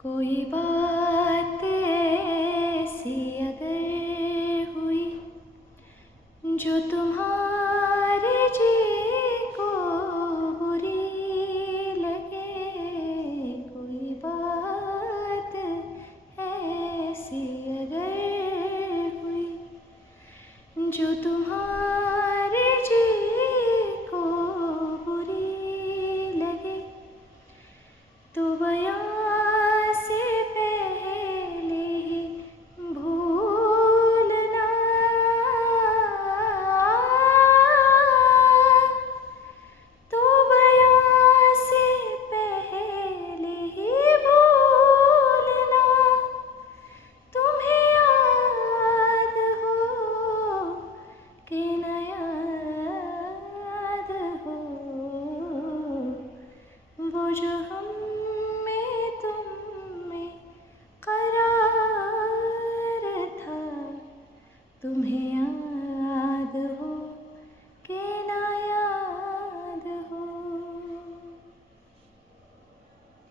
कोई बात ऐसी अगर हुई जो तुम्हारे जी को बुरी लगे, कोई बात ऐसी अगर हुई जो तुम्हारे जी को बुरी लगे, तो बयां से पहले ही भूलना, तो बयां से पहले ही भूलना। तुम्हें याद हो कि न याद हो वो जो हम में तुम में करार था, तुम्हें याद